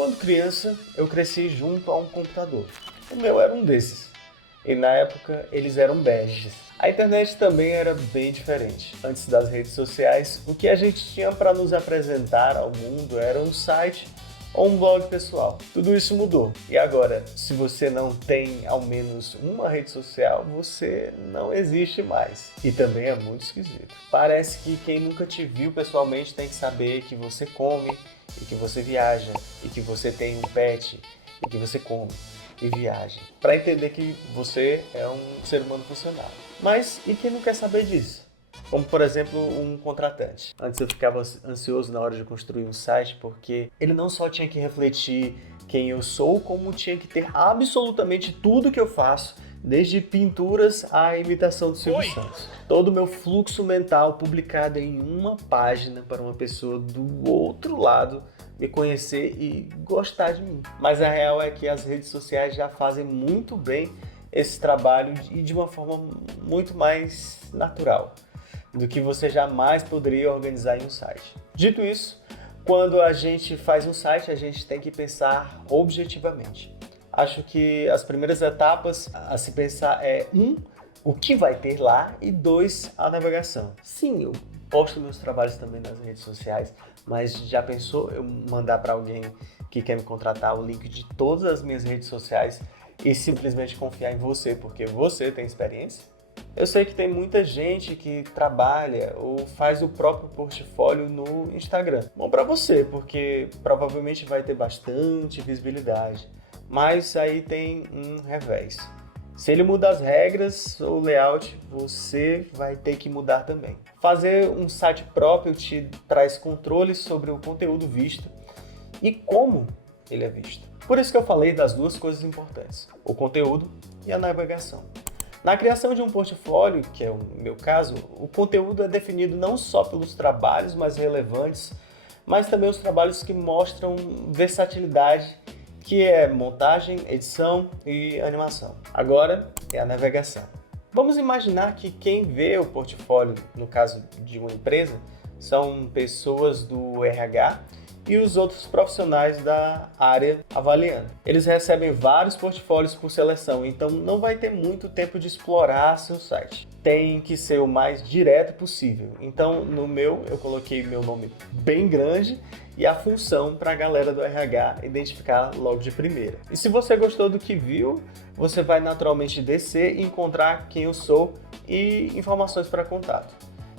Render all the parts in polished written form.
Quando criança, eu cresci junto a um computador. O meu era um desses. E na época, eles eram beges. A internet também era bem diferente. Antes das redes sociais, o que a gente tinha para nos apresentar ao mundo era um site ou um blog pessoal. Tudo isso mudou. E agora, se você não tem ao menos uma rede social, você não existe mais. E também é muito esquisito. Parece que quem nunca te viu pessoalmente tem que saber que você come, e que você viaja, e que você tem um pet, e que você come e viaja, para entender que você é um ser humano funcional. Mas e quem não quer saber disso? Como, por exemplo, um contratante. Antes eu ficava ansioso na hora de construir um site, porque ele não só tinha que refletir quem eu sou, como tinha que ter absolutamente tudo que eu faço, desde pinturas à imitação do Silvio Santos. Todo o meu fluxo mental publicado em uma página para uma pessoa do outro lado me conhecer e gostar de mim. Mas a real é que as redes sociais já fazem muito bem esse trabalho e de uma forma muito mais natural do que você jamais poderia organizar em um site. Dito isso, quando a gente faz um site, a gente tem que pensar objetivamente. Acho que as primeiras etapas a se pensar é o que vai ter lá, e 2, a navegação. Sim, eu posto meus trabalhos também nas redes sociais, mas já pensou eu mandar para alguém que quer me contratar o link de todas as minhas redes sociais e simplesmente confiar em você, porque você tem experiência? Eu sei que tem muita gente que trabalha ou faz o próprio portfólio no Instagram. Bom para você, porque provavelmente vai ter bastante visibilidade, mas aí tem um revés. Se ele muda as regras ou layout, você vai ter que mudar também. Fazer um site próprio te traz controle sobre o conteúdo visto e como ele é visto. Por isso que eu falei das duas coisas importantes, o conteúdo e a navegação. Na criação de um portfólio, que é o meu caso, o conteúdo é definido não só pelos trabalhos mais relevantes, mas também os trabalhos que mostram versatilidade, que é montagem, edição e animação. Agora é a navegação. Vamos imaginar que quem vê o portfólio, no caso de uma empresa, são pessoas do RH e os outros profissionais da área avaliando. Eles recebem vários portfólios por seleção, então não vai ter muito tempo de explorar seu site. Tem que ser o mais direto possível. Então, no meu, eu coloquei meu nome bem grande e a função para a galera do RH identificar logo de primeira. E se você gostou do que viu, você vai naturalmente descer e encontrar quem eu sou e informações para contato.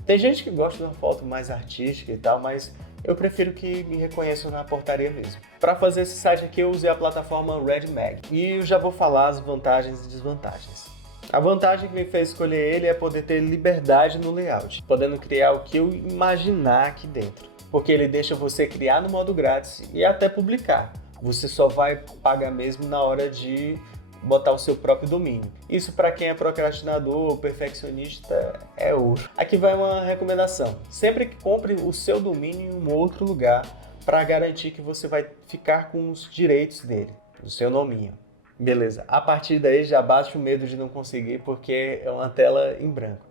Tem gente que gosta de uma foto mais artística e tal, mas eu prefiro que me reconheçam na portaria mesmo. Para fazer esse site aqui eu usei a plataforma RedMag e eu já vou falar as vantagens e desvantagens. A vantagem que me fez escolher ele é poder ter liberdade no layout, podendo criar o que eu imaginar aqui dentro, porque ele deixa você criar no modo grátis e até publicar. Você só vai pagar mesmo na hora de botar o seu próprio domínio. Isso para quem é procrastinador ou perfeccionista é ouro. Aqui vai uma recomendação. Sempre que compre o seu domínio em um outro lugar para garantir que você vai ficar com os direitos dele, do seu nominho. Beleza, a partir daí já bate o medo de não conseguir porque é uma tela em branco.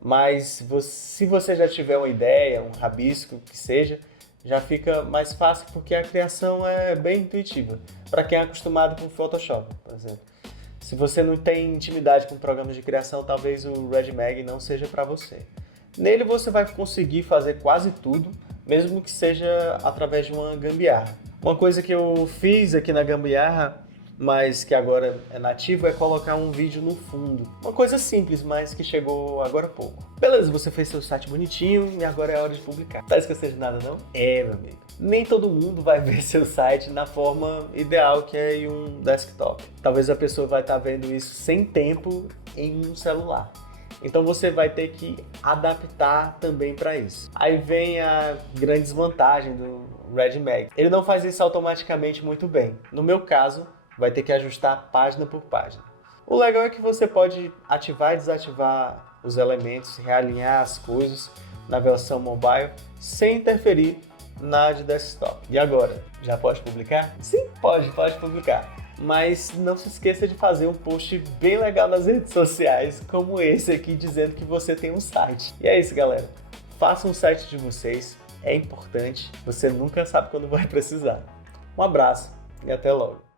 Mas se você já tiver uma ideia, um rabisco, que seja, já fica mais fácil porque a criação é bem intuitiva. Para quem é acostumado com Photoshop, por exemplo. Se você não tem intimidade com programas de criação, talvez o RedMag não seja para você. Nele você vai conseguir fazer quase tudo, mesmo que seja através de uma gambiarra. Uma coisa que eu fiz aqui na gambiarra, mas que agora é nativo, é colocar um vídeo no fundo. Uma coisa simples, mas que chegou agora há pouco. Beleza, você fez seu site bonitinho e agora é hora de publicar. Tá esquecendo de nada não? Meu amigo. Nem todo mundo vai ver seu site na forma ideal, que é em um desktop. Talvez a pessoa vai estar vendo isso sem tempo em um celular. Então você vai ter que adaptar também para isso. Aí vem a grande desvantagem do RedMag. Ele não faz isso automaticamente muito bem. No meu caso, vai ter que ajustar página por página. O legal é que você pode ativar e desativar os elementos, realinhar as coisas na versão mobile sem interferir na de desktop. E agora, já pode publicar? Sim, pode publicar. Mas não se esqueça de fazer um post bem legal nas redes sociais, como esse aqui, dizendo que você tem um site. E é isso, galera. Faça um site de vocês, é importante, você nunca sabe quando vai precisar. Um abraço e até logo!